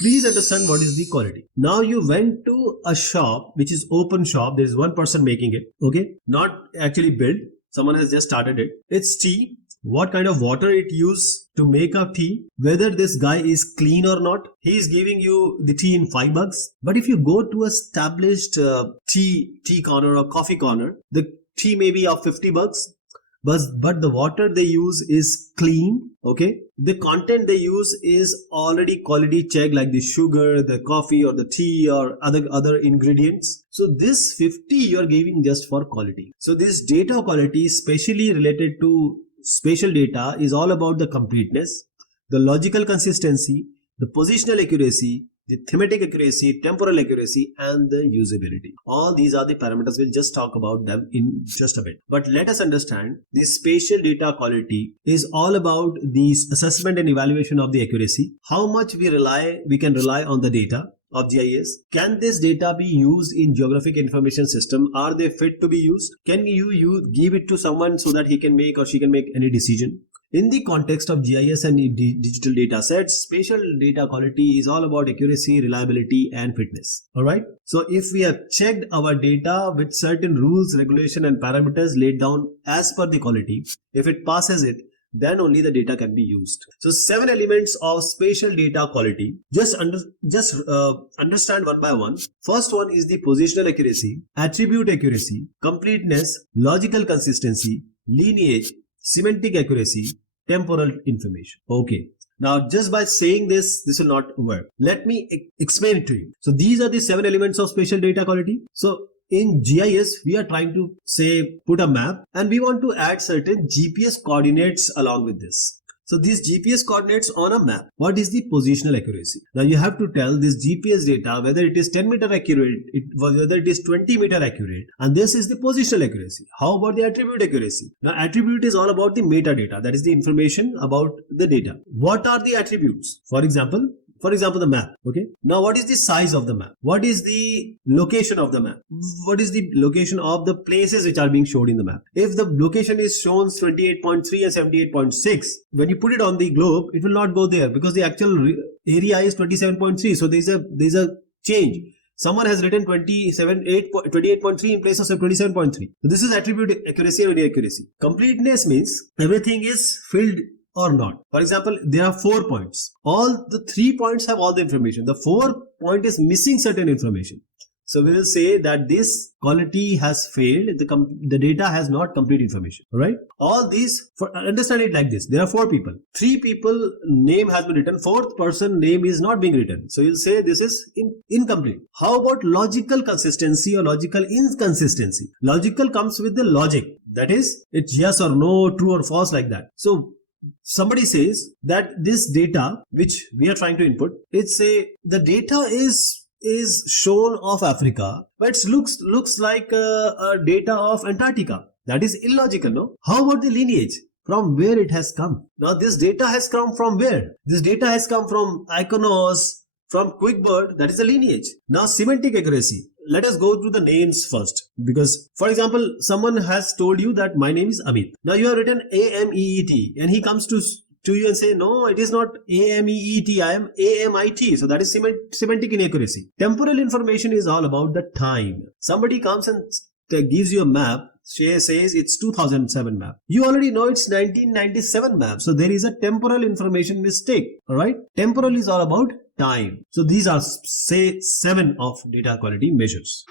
Please understand what is the quality. Now you went to a shop which is open shop. There is one person making it. Okay, not actually built. Someone has just started it. It's tea. What kind of water it used to make up tea, whether this guy is clean or not. He is giving you the tea in $5. But if you go to established tea corner or coffee corner, the tea may be of $50. But the water they use is clean. Okay, the content they use is already quality checked, like the sugar, the coffee or the tea or other ingredients. So this 50 you are giving just for quality. So this data quality, especially related to spatial data, is all about the completeness, the logical consistency, the positional accuracy, the thematic accuracy, temporal accuracy, and the usability. All these are the parameters. We'll just talk about them in just a bit. But let us understand the spatial data quality is all about the assessment and evaluation of the accuracy. How much we can rely on the data of GIS. Can this data be used in geographic information system? Are they fit to be used? Can you give it to someone so that he can make or she can make any decision? In the context of GIS and digital data sets, spatial data quality is all about accuracy, reliability, and fitness. Alright. So if we have checked our data with certain rules, regulation, and parameters laid down as per the quality, if it passes it, then only the data can be used. So 7 elements of spatial data quality. Just understand one by one. First one is the positional accuracy, attribute accuracy, completeness, logical consistency, lineage, semantic accuracy, temporal information. Okay. Now, just by saying this will not work. Let me explain it to you. So these are the 7 elements of spatial data quality. So in GIS, we are trying to put a map and we want to add certain GPS coordinates along with this. So these GPS coordinates on a map, what is the positional accuracy? Now you have to tell this GPS data whether it is 10 meter accurate, whether it is 20 meter accurate, and this is the positional accuracy. How about the attribute accuracy? Now attribute is all about the metadata, that is the information about the data. What are the attributes? For example, the map. Okay. Now, what is the size of the map? What is the location of the map? What is the location of the places which are being shown in the map? If the location is shown 28.3 and 78.6, when you put it on the globe, it will not go there because the actual area is 27.3. So there's a change. Someone has written 28.3 in place of 27.3. So this is attribute accuracy or inaccuracy. Completeness means everything is filled or not. For example, there are 4 points. All the 3 points have all the information. The 4th point is missing certain information. So we will say that this quality has failed. The data has not complete information. Alright. All these, understand it like this. There are 4 people. 3 people name has been written. 4th person name is not being written. So you'll say this is incomplete. How about logical consistency or logical inconsistency? Logical comes with the logic. That is, it's yes or no, true or false, like that. So somebody says that this data which we are trying to input, the data is shown of Africa, but it looks like a data of Antarctica. That is illogical, no? How about the lineage? From where it has come? Now this data has come from where? This data has come from Iconos, from QuickBird, that is the lineage. Now semantic accuracy. Let us go through the names first, because for example, someone has told you that my name is Amit. Now you have written AMEET and he comes to you and say, no, it is not AMEET, I am AMIT. So that is semantic inaccuracy. Temporal information is all about the time. Somebody comes and gives you a map, says it's 2007 map. You already know it's 1997 map. So there is a temporal information mistake. Alright. Temporal is all about time. So these are 7 of data quality measures.